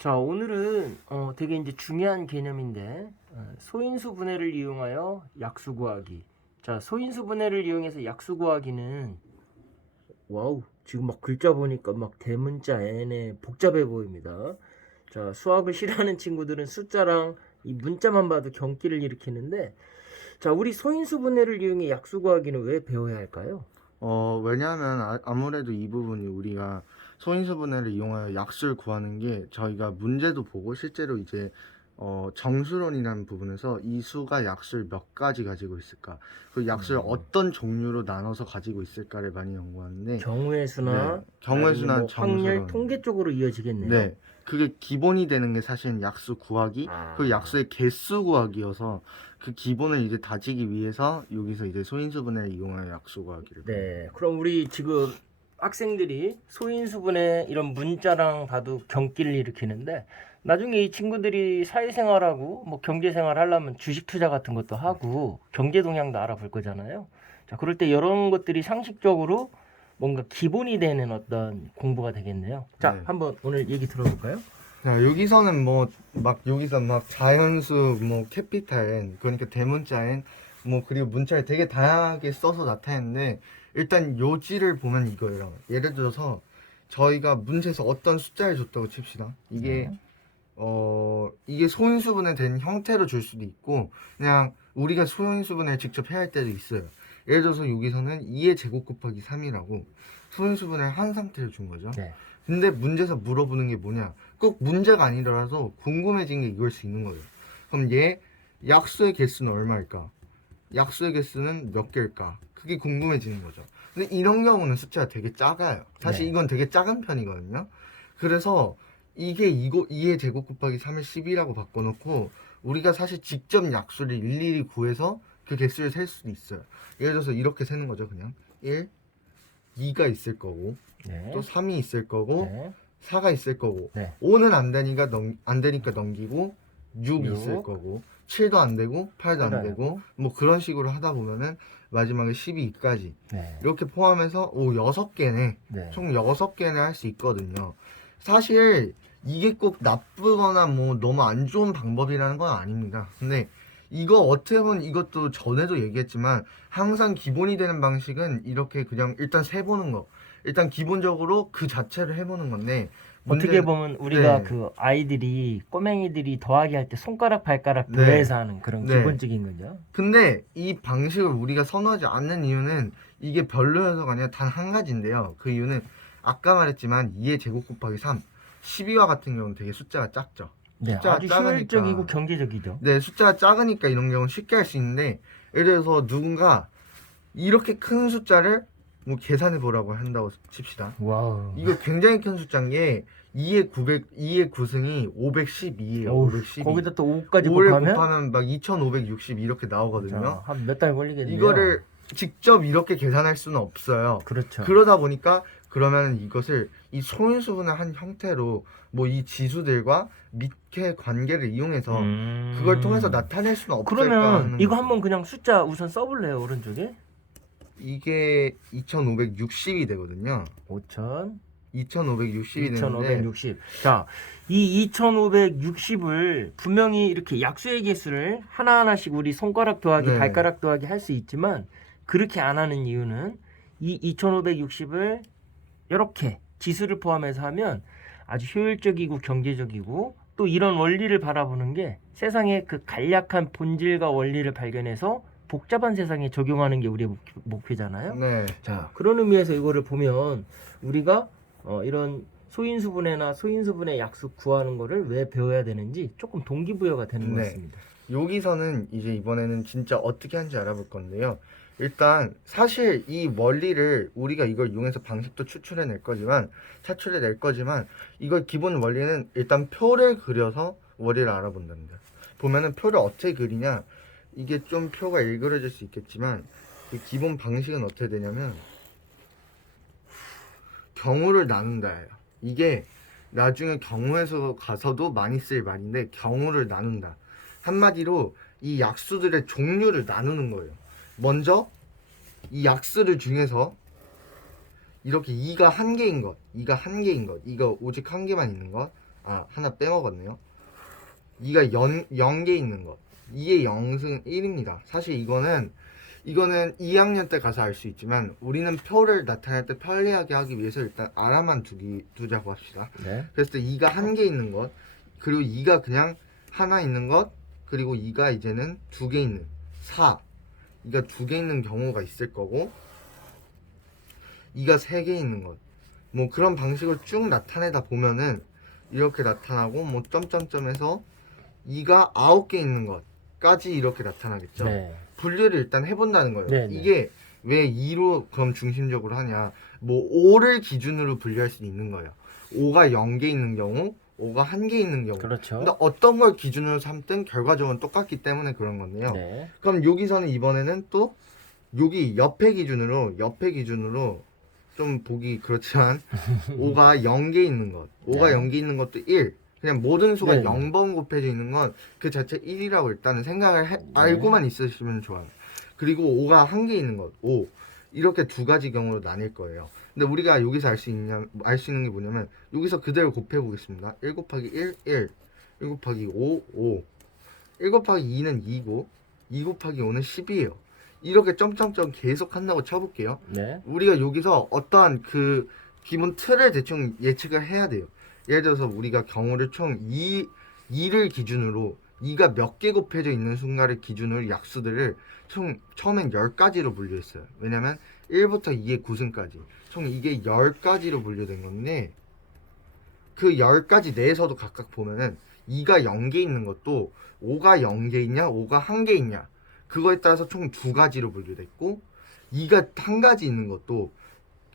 자, 오늘은 되게 이제 중요한 개념인데 소인수 분해를 이용하여 약수 구하기. 자, 소인수 분해를 이용해서 약수 구하기는 와우, 지금 막 글자 보니까 막 대문자 N에 복잡해 보입니다. 자, 수학을 싫어하는 친구들은 숫자랑 이 문자만 봐도 경기를 일으키는데, 자, 우리 소인수 분해를 이용해 약수 구하기는 왜 배워야 할까요? 왜냐하면 아무래도 이 부분이 우리가 소인수분해를 이용하여 약수를 구하는 게 저희가 문제도 보고 실제로 이제 정수론이라는 부분에서 이 수가 약수를 몇 가지 가지고 있을까, 그 약수를 어떤 종류로 나눠서 가지고 있을까를 많이 연구하는데, 경우의 네, 수나 경우의 나중에 수나 뭐 확률, 정수론, 통계 쪽으로 이어지겠네요. 네, 그게 기본이 되는 게 사실은 약수 구하기, 그 아. 약수의 개수 구하기여서 그 기본을 이제 다지기 위해서 여기서 이제 소인수분해를 이용하여 약수 구하기를 배웁니다. 네, 그럼 우리 지금 학생들이 소인수분해 이런 문자랑 봐도 경기를 일으키는데 나중에 이 친구들이 사회생활하고 뭐 경제생활 하려면 주식 투자 같은 것도 하고 경제 동향도 알아볼 거잖아요. 자, 그럴 때 이런 것들이 상식적으로 뭔가 기본이 되는 어떤 공부가 되겠네요. 자, 네. 한번 오늘 얘기 들어볼까요? 자, 여기서는 뭐 막 여기서 막 자연수 뭐 캐피탈 N, 그러니까 대문자 N, 뭐 그리고 문자를 되게 다양하게 써서 나타냈는데, 일단 요지를 보면 이거예요. 예를 들어서 저희가 문제에서 어떤 숫자를 줬다고 칩시다. 이게 네. 이게 소인수분해 된 형태로 줄 수도 있고 그냥 우리가 소인수분해를 직접 해야 할 때도 있어요. 예를 들어서 여기서는 2의 제곱 곱하기 3이라고 소인수분해를 한 상태로 준 거죠. 네. 근데 문제에서 물어보는 게 뭐냐? 꼭 문제가 아니더라도 궁금해진 게 이걸 수 있는 거예요. 그럼 얘 약수의 개수는 얼마일까? 약수의 개수는 몇 개일까? 그게 궁금해지는 거죠. 근데 이런 경우는 숫자가 되게 작아요. 사실 네. 이건 되게 작은 편이거든요. 그래서 이게 이거 2의 제곱 곱하기 3을 10이라고 바꿔놓고 우리가 사실 직접 약수를 일일이 구해서 그 개수를 셀 수도 있어요. 예를 들어서 이렇게 세는 거죠. 그냥 1, 2가 있을 거고 또 네. 3이 있을 거고 네. 4가 있을 거고 네. 5는 안 되니까 넘기고 6 있을 6, 거고 7도 안 되고 8도 8도 안 안 되고 되고. 뭐 그런 식으로 하다 보면은 마지막에 12까지 네. 이렇게 포함해서 6개네. 네. 총 6개는 할 수 있거든요. 사실 이게 꼭 나쁘거나 뭐 너무 안 좋은 방법이라는 건 아닙니다. 근데 이거 어떻게 보면 이것도 전에도 얘기했지만 항상 기본이 되는 방식은 이렇게 그냥 일단 세보는 거. 일단 기본적으로 그 자체를 해보는 건데 어떻게 문제는, 보면 우리가 네, 그 아이들이 꼬맹이들이 더하기 할 때 손가락 발가락 네, 더해서 하는 그런 네. 기본적인 거죠. 근데 이 방식을 우리가 선호하지 않는 이유는 이게 별로여서가 아니라 단 한 가지인데요. 그 이유는 아까 말했지만 2의 제곱 곱하기 3, 12와 같은 경우는 되게 숫자가 작죠. 네, 숫자가 아주 효율적이고 작으니까, 경제적이죠. 네, 숫자가 작으니까 이런 경우는 쉽게 할 수 있는데, 예를 들어서 누군가 이렇게 큰 숫자를 뭐 계산해 보라고 한다고 칩시다. 와우. 이거 굉장히 큰 숫자인 게 2의 9승이 512예요. 어우, 512. 거기다 또 5까지 5를 곱하면 곱하면 막 2560 이렇게 나오거든요. 자, 한 몇 달 걸리겠네요. 이거를 직접 이렇게 계산할 수는 없어요. 그렇죠. 그러다 보니까 그러면 이것을 이 소인수분의 한 형태로 뭐 이 지수들과 밑의 관계를 이용해서 그걸 통해서 나타낼 수는 없을까 그러면 하는 이거 거죠. 한번 그냥 숫자 우선 써볼래요, 오른쪽에? 이게 2560이 되거든요. 5,000, 2560이 되는데 2560. 자, 이 2560을 분명히 이렇게 약수의 개수를 하나하나씩 우리 손가락 더하기, 네. 발가락 더하기 할 수 있지만 그렇게 안 하는 이유는 이 2560을 이렇게 지수를 포함해서 하면 아주 효율적이고 경제적이고 또 이런 원리를 바라보는 게 세상의 그 간략한 본질과 원리를 발견해서 복잡한 세상에 적용하는 게 우리의 목표잖아요. 네. 자, 그런 의미에서 이거를 보면 우리가 이런 소인수분해나 소인수분해 약수 구하는 거를 왜 배워야 되는지 조금 동기부여가 되는 것 네. 같습니다. 여기서는 이제 이번에는 진짜 어떻게 하는지 알아볼 건데요. 일단 사실 이 원리를 우리가 이걸 이용해서 방식도 차출해 낼 거지만 이걸 기본 원리는 일단 표를 그려서 원리를 알아본답니다. 보면은 표를 어떻게 그리냐, 이게 좀 표가 일그러질 수 있겠지만 그 기본 방식은 어떻게 되냐면 경우를 나눈다예요. 이게 나중에 경우에서 가서도 많이 쓸 말인데, 경우를 나눈다. 한마디로 이 약수들의 종류를 나누는 거예요. 먼저 이 약수들 중에서 이렇게 2가 한 개인 것, 2가 한 개인 것, 이거 오직 한 개만 있는 것, 하나 빼먹었네요. 2가 0개 있는 것. 2의 0승 1입니다. 사실 이거는 2학년 때 가서 알 수 있지만 우리는 표를 나타낼 때 편리하게 하기 위해서 일단 알아만 두자고 합시다. 네. 그래서 2가 한 개 있는 것, 그리고 2가 그냥 하나 있는 것, 그리고 2가 이제는 2개 있는 4. 2가 2개 있는 경우가 있을 거고 2가 3개 있는 것. 뭐 그런 방식으로 쭉 나타내다 보면은 이렇게 나타나고 뭐 점점점에서 2가 9개 있는 것까지 이렇게 나타나겠죠. 네. 분류를 일단 해본다는 거예요. 네, 네. 이게 왜 2로 그럼 중심적으로 하냐. 뭐 5를 기준으로 분류할 수 있는 거예요. 5가 0개 있는 경우, 5가 1개 있는 경우. 그렇죠. 근데 어떤 걸 기준으로 삼든 결과적으로 똑같기 때문에 그런 건데요. 네. 그럼 여기서는 이번에는 또 여기 옆에 기준으로 좀 보기 그렇지만 5가 0개 있는 것, 5가 네. 0개 있는 것도 1. 그냥 모든 수가 네, 네. 0번 곱해져 있는 건 그 자체 1이라고 일단은 생각을 알고만 있으시면 좋아요. 그리고 5가 1개 있는 것, 5. 이렇게 두 가지 경우로 나뉠 거예요. 근데 우리가 여기서 알 수 있는 게 뭐냐면 여기서 그대로 곱해 보겠습니다. 1 곱하기 1, 1. 1 곱하기 5, 5. 1 곱하기 2는 2고 2 곱하기 5는 10이에요. 이렇게 점점점 계속 한다고 쳐볼게요. 네. 우리가 여기서 어떠한 그 기본 틀을 대충 예측을 해야 돼요. 예를 들어서 우리가 경우를 총 2를 기준으로 2가 몇 개 곱해져 있는 순간을 기준으로 약수들을 총 처음엔 10가지로 분류했어요. 왜냐면 1부터 2의 9승까지 총 이게 10가지로 분류된 건데 그 10가지 내에서도 각각 보면은 2가 0개 있는 것도 5가 0개 있냐 5가 1개 있냐 그거에 따라서 총 2가지로 분류됐고 2가 1가지 있는 것도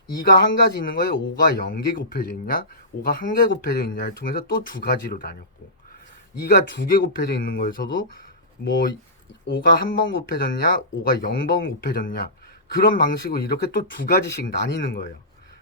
2가 1가지 있는 거에 5가 0개 곱해져 있냐 5가 1개 곱해져 있냐를 통해서 또 2가지로 나뉘었고 2가 2개 곱해져 있는 거에서도 뭐 5가 1번 곱해졌냐 5가 0번 곱해졌냐 그런 방식으로 이렇게 또 2가지씩 나뉘는 거예요.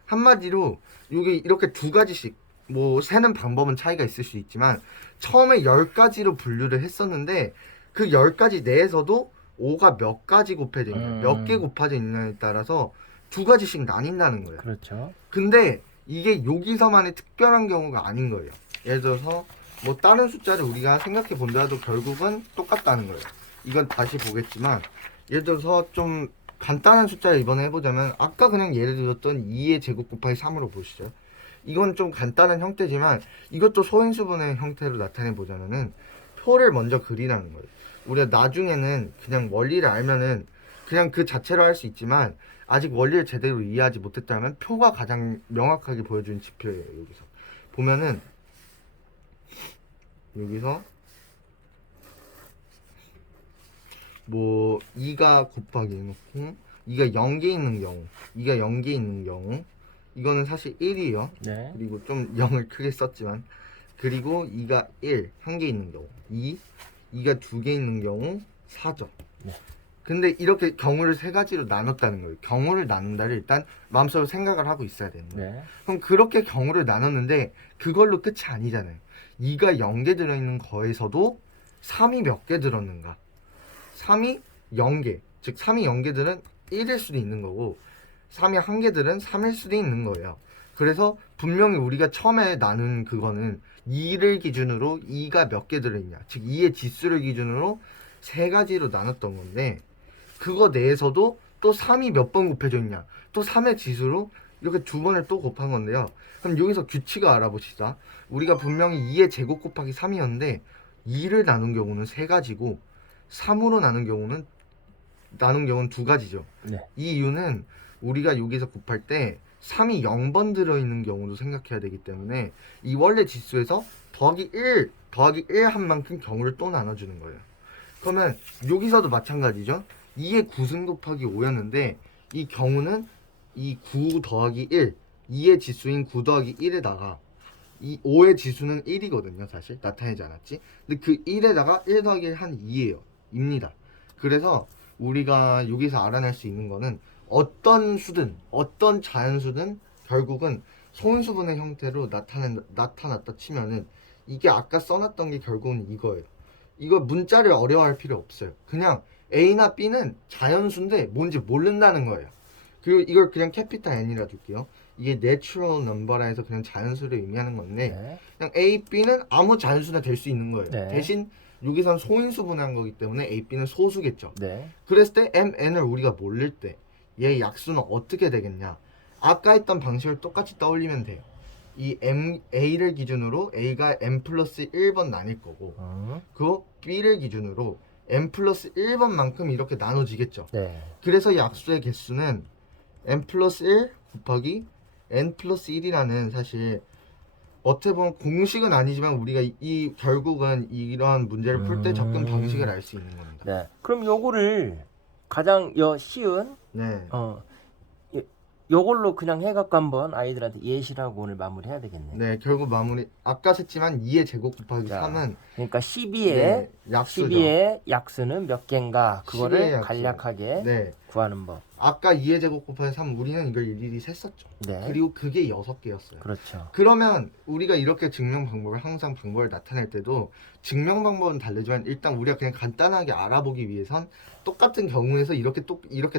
한마디로 이게 이렇게 2가지씩 뭐 세는 방법은 차이가 있을 수 있지만 처음에 10가지로 분류를 했었는데 그 10가지 내에서도 5가 몇 가지 곱해져 있냐 몇 개 곱해져 있냐에 따라서 2가지씩 나뉜다는 거예요. 그렇죠. 근데 이게 여기서만의 특별한 경우가 아닌 거예요. 예를 들어서 뭐 다른 숫자를 우리가 생각해 본다도 결국은 똑같다는 거예요. 이건 다시 보겠지만 예를 들어서 좀 간단한 숫자를 이번에 해보자면 아까 그냥 예를 들었던 2의 제곱 곱하기 3으로 보시죠. 이건 좀 간단한 형태지만 이것도 소인수분의 형태로 나타내 보자면은 표를 먼저 그리라는 거예요. 우리가 나중에는 그냥 원리를 알면은 그냥 그 자체로 할 수 있지만 아직 원리를 제대로 이해하지 못했다면 표가 가장 명확하게 보여주는 지표예요. 여기서 보면은 여기서 뭐 2가 곱하기 해놓고 2가 0개 있는 경우 2가 0개 있는 경우 이거는 사실 1이에요. 네. 그리고 좀 0을 크게 썼지만 그리고 2가 1, 1개 있는 경우 2가 2개 있는 경우 4죠. 네. 근데 이렇게 경우를 세 가지로 나눴다는 거예요. 경우를 나눈다를 일단 마음속으로 생각을 하고 있어야 되는 거예요. 네. 그럼 그렇게 경우를 나눴는데 그걸로 끝이 아니잖아요. 2가 0개 들어있는 거에서도 3이 몇 개 들었는가? 3이 0개. 즉 3이 0개들은 1일 수도 있는 거고 3이 1개들은 3일 수도 있는 거예요. 그래서 분명히 우리가 처음에 나눈 그거는 2를 기준으로 2가 몇 개 들어있냐. 즉 2의 지수를 기준으로 세 가지로 나눴던 건데 그거 내에서도 또 3이 몇 번 곱해져 있냐. 또 3의 지수로 이렇게 두 번을 또 곱한 건데요. 그럼 여기서 규칙을 알아보시다. 우리가 분명히 2의 제곱 곱하기 3이었는데 2를 나눈 경우는 세 가지고 3으로 나눈 경우는 두 가지죠. 네. 이 이유는 우리가 여기서 곱할 때 3이 0번 들어있는 경우도 생각해야 되기 때문에 이 원래 지수에서 더하기 1 한 만큼 경우를 또 나눠주는 거예요. 그러면 여기서도 마찬가지죠. 2의 9승 곱하기 5였는데 이 경우는 이 9 더하기 1 2의 지수인 9 더하기 1에다가 이 5의 지수는 1이거든요. 사실 나타내지 않았지. 근데 그 1에다가 1 더하기 1 한 2예요. 입니다. 그래서 우리가 여기서 알아낼 수 있는 거는 어떤 수든 어떤 자연수든 결국은 소인수분의 형태로 나타났다 치면은 이게 아까 써놨던 게 결국은 이거예요. 이거 문자를 어려워할 필요 없어요. 그냥 A나 B는 자연수인데 뭔지 모른다는 거예요. 그리고 이걸 그냥 캐피탈 N이라 줄게요. 이게 natural number라 해서 그냥 자연수를 의미하는 건데 네. 그냥 A, B는 아무 자연수나 될 수 있는 거예요. 네. 대신 여기선 소인수 분해한 거기 때문에 A, B는 소수겠죠. 네. 그랬을 때 M, N을 우리가 모를 때 얘 약수는 어떻게 되겠냐? 아까 했던 방식을 똑같이 떠올리면 돼요. 이 M, A를 기준으로 A가 M 플러스 1번 나뉠 거고 그 B를 기준으로 M 플러스 1번만큼 이렇게 나눠지겠죠. 네. 그래서 약수의 개수는 M 플러스 1 곱하기 N 플러스 1이라는 사실 어떻게 보면 공식은 아니지만 우리가 이 결국은 이런 문제를 풀 때 접근 방식을 알 수 있는 겁니다. 네. 그럼 요거를 가장 쉬운 네. 요걸로 그냥 해갖고 한번 아이들한테 예시라고 오늘 마무리해야 되겠네. 네, 결국 마무리 아까 했지만 2의 제곱 곱하기 자, 3은 그러니까 12의 네, 약수죠. 12의 약수는 몇 개인가 12의 그거를 약수. 간략하게 네. 구하는 법. 아까 2의 제곱 곱하기 3 우리는 이걸 일일이 셌었죠. 네. 그리고 그게 6개였어요. 그렇죠. 그러면 우리가 이렇게 증명 방법을 항상 방법을 나타낼 때도 증명 방법은 다르지만 일단 우리가 그냥 간단하게 알아보기 위해선 똑같은 경우에서 이렇게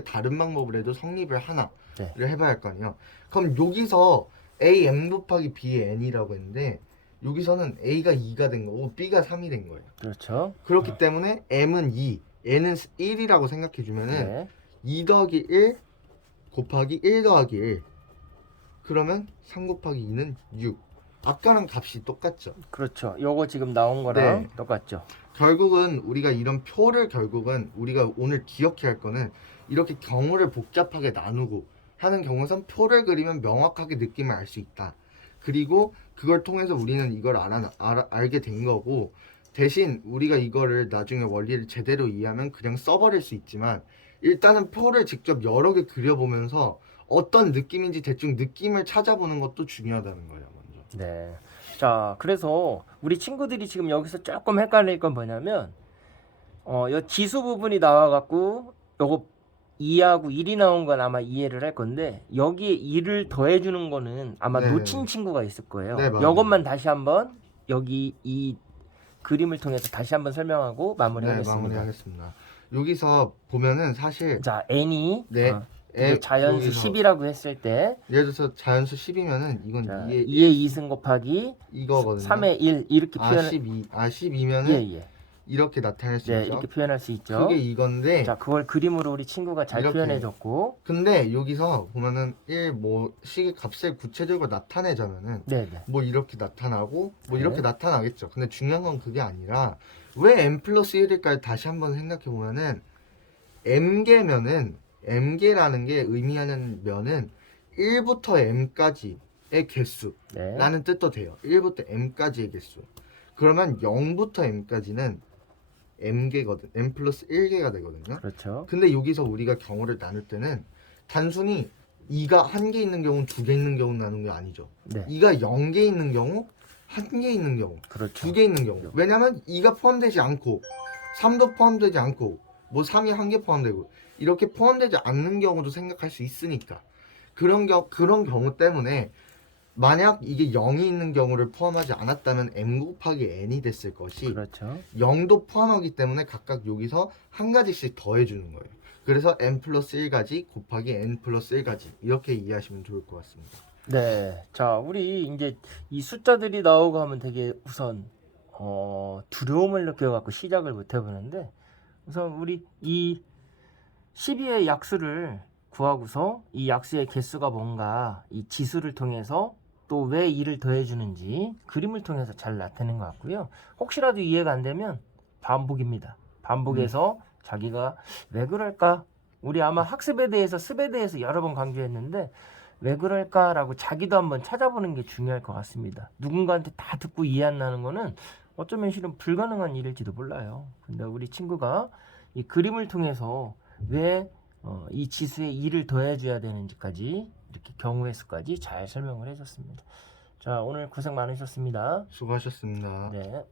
다른 방법을 해도 성립을 하나를 네. 해봐야 할 거 아니에요. 그럼 여기서 A M 곱하기 B N이라고 했는데 여기서는 A가 2가 된 거고 B가 3이 된 거예요. 그렇죠. 그렇기 때문에 M은 2, N은 1이라고 생각해 주면은 네. 2 더하기 1 곱하기 1 더하기 1 그러면 3 곱하기 2는 6 아까랑 값이 똑같죠. 그렇죠. 요거 지금 나온 거랑 네. 똑같죠. 결국은 우리가 이런 표를 결국은 우리가 오늘 기억해야 할 거는 이렇게 경우를 복잡하게 나누고 하는 경우선 표를 그리면 명확하게 느낌을 알 수 있다. 그리고 그걸 통해서 우리는 이걸 알게 된 거고 대신 우리가 이거를 나중에 원리를 제대로 이해하면 그냥 써버릴 수 있지만 일단은 표를 직접 여러 개 그려보면서 어떤 느낌인지 대충 느낌을 찾아보는 것도 중요하다는 거예요. 먼저. 네. 자, 그래서 우리 친구들이 지금 여기서 조금 헷갈릴 건 뭐냐면 요 지수 부분이 나와갖고 요거 2하고 1이 나온 건 아마 이해를 할 건데 여기에 1을 더해주는 거는 아마 네. 놓친 친구가 있을 거예요. 네, 맞아요. 요것만 다시 한번 여기 이 그림을 통해서 다시 한번 설명하고 네, 마무리하겠습니다. 마무리하겠습니다. 여기서 보면은 사실 자, n이 네. 이제 자연수 여기서 10이라고 했을 때 예를 들어서 자연수 10이면은 이건 자, 2의 2의 2승 곱하기 이거거든요. 3의 1 이렇게 아, 표현 12면은 예. 이렇게 나타낼 수 네, 있죠. 이렇게 표현할 수 있죠. 그게 이건데 자, 그걸 그림으로 우리 친구가 잘 이렇게. 표현해 줬고 근데 여기서 보면은 1 뭐 식의 값을 구체적으로 나타내자면은 네, 네. 뭐 이렇게 나타나고 뭐 네. 이렇게 나타나겠죠. 근데 중요한 건 그게 아니라 왜 m 플러스 1일까요? 다시 한번 생각해 보면은 m개라는 게 의미하는 면은 1부터 m까지의 개수라는 네. 뜻도 돼요. 1부터 m까지의 개수. 그러면 0부터 m까지는 m개거든. m 플러스 1개가 되거든요. 그렇죠. 근데 여기서 우리가 경우를 나눌 때는 단순히 2가 1개 있는 경우 2개 있는 경우 나누는 게 아니죠. 네. 2가 0개 있는 경우 1개 있는 경우 그렇죠. 2개 있는 경우 왜냐면 2가 포함되지 않고 3도 포함되지 않고 뭐 3이 1개 포함되고 이렇게 포함되지 않는 경우도 생각할 수 있으니까 그런 경우 때문에 만약 이게 0이 있는 경우를 포함하지 않았다면 m 곱하기 n이 됐을 것이 그렇죠. 0도 포함하기 때문에 각각 여기서 한 가지씩 더해주는 거예요. 그래서 n 플러스 1가지 곱하기 n 플러스 1가지 이렇게 이해하시면 좋을 것 같습니다. 네. 자, 우리 이제 이 숫자들이 나오고 하면 되게 우선 두려움을 느껴갖고 시작을 못 해보는데 우선 우리 이 12의 약수를 구하고서 이 약수의 개수가 뭔가 이 지수를 통해서 또 왜 2를 더해주는지 그림을 통해서 잘 나타낸 것 같고요. 혹시라도 이해가 안 되면 반복입니다. 반복해서 자기가 왜 그럴까? 우리 아마 학습에 대해서 습에 대해서 여러 번 강조했는데 왜 그럴까라고 자기도 한번 찾아보는 게 중요할 것 같습니다. 누군가한테 다 듣고 이해 안 나는 거는 어쩌면 실은 불가능한 일일지도 몰라요. 근데 우리 친구가 이 그림을 통해서 왜 이 지수에 2를 더해줘야 되는지까지 이렇게 경우의 수까지 잘 설명을 해줬습니다. 자, 오늘 고생 많으셨습니다. 수고하셨습니다. 네.